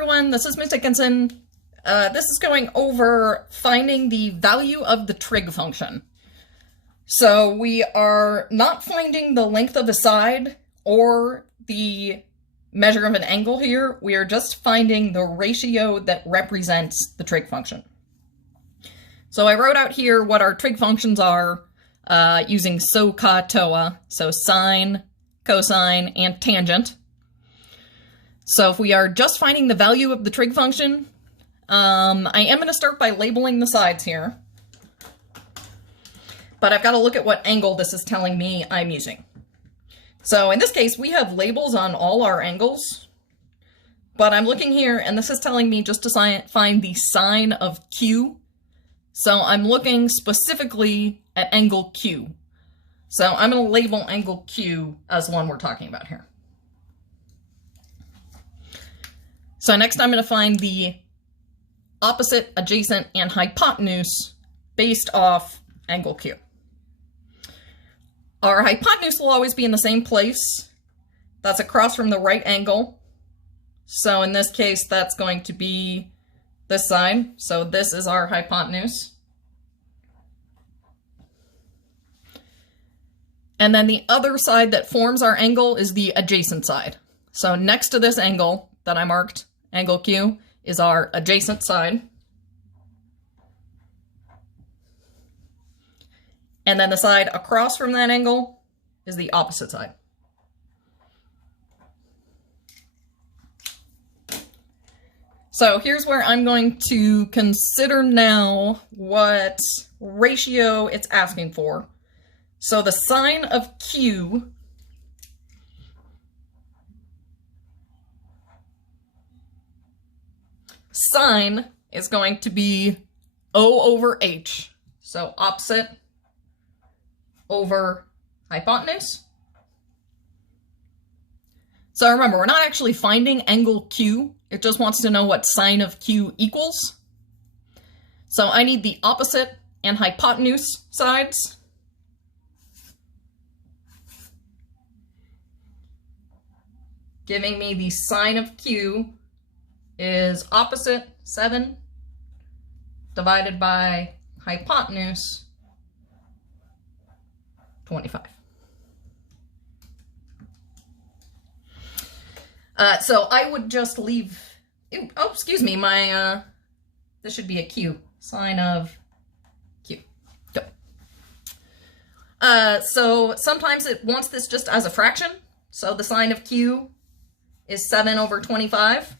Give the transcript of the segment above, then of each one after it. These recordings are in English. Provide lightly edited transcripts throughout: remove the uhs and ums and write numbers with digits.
everyone, this is Ms. Dickinson. This is going over finding the value of the trig function. So we are not finding the length of a side or the measure of an angle here. We are just finding the ratio that represents the trig function. So I wrote out here what our trig functions are using SO, CA, TOA, so sine, cosine, and tangent. So if we are just finding the value of the trig function, I am going to start by labeling the sides here. But I've got to look at what angle this is telling me I'm using. So in this case, we have labels on all our angles. But I'm looking here, and this is telling me just to find the sine of Q. So I'm looking specifically at angle Q. So I'm going to label angle Q as the one we're talking about here. So next I'm going to find the opposite, adjacent, and hypotenuse based off angle Q. Our hypotenuse will always be in the same place. That's across from the right angle. So in this case, that's going to be this side. So this is our hypotenuse. And then the other side that forms our angle is the adjacent side. So next to this angle that I marked, angle Q, is our adjacent side. And then the side across from that angle is the opposite side. So here's where I'm going to consider now what ratio it's asking for. So the sine of Q sine is going to be O over H. So opposite over hypotenuse. So remember, we're not actually finding angle Q. It just wants to know what sine of Q equals. So I need the opposite and hypotenuse sides. Giving me the sine of Q is opposite 7 divided by hypotenuse 25. So I would just leave, oh, excuse me, this should be a Q, sine of Q. Go. So sometimes it wants this just as a fraction. So the sine of Q is 7 over 25.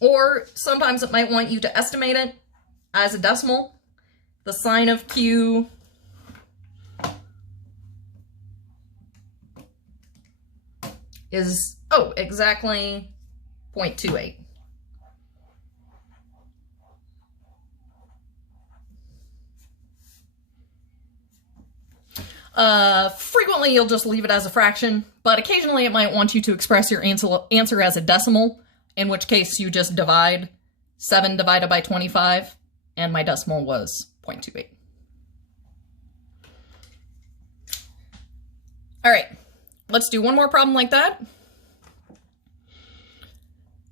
Or sometimes it might want you to estimate it as a decimal. The sine of Q is, exactly 0.28. Frequently you'll just leave it as a fraction, but occasionally it might want you to express your answer as a decimal, in which case you just divide 7 divided by 25, and my decimal was 0.28. All right, let's do one more problem like that.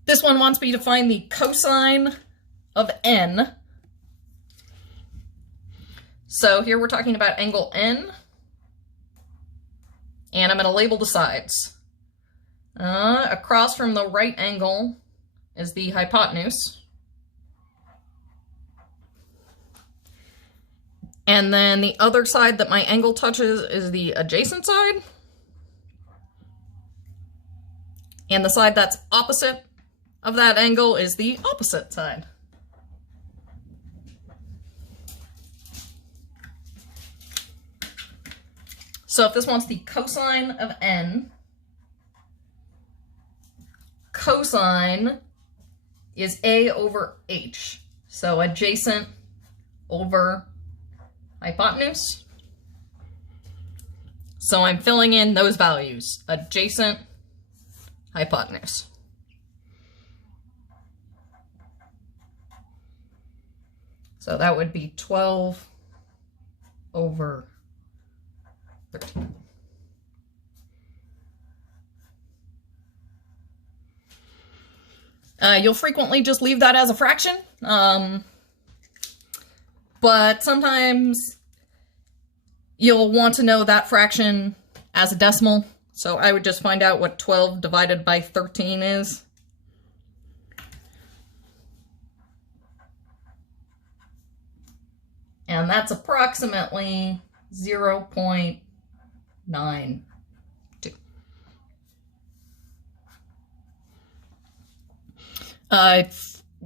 This one wants me to find the cosine of n. So here we're talking about angle n. And I'm going to label the sides. Across from the right angle is the hypotenuse. And then the other side that my angle touches is the adjacent side. And the side that's opposite of that angle is the opposite side. So if this wants the cosine of n, cosine is A over H. So adjacent over hypotenuse. So I'm filling in those values, adjacent, hypotenuse. So that would be 12 over 13. You'll frequently just leave that as a fraction, but sometimes you'll want to know that fraction as a decimal. So I would just find out what 12 divided by 13 is. And that's approximately 0.92.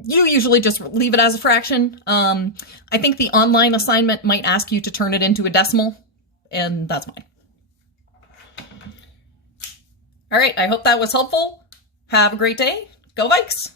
You usually just leave it as a fraction. I think the online assignment might ask you to turn it into a decimal, and that's fine. All right, I hope that was helpful. Have a great day. Go Vikes!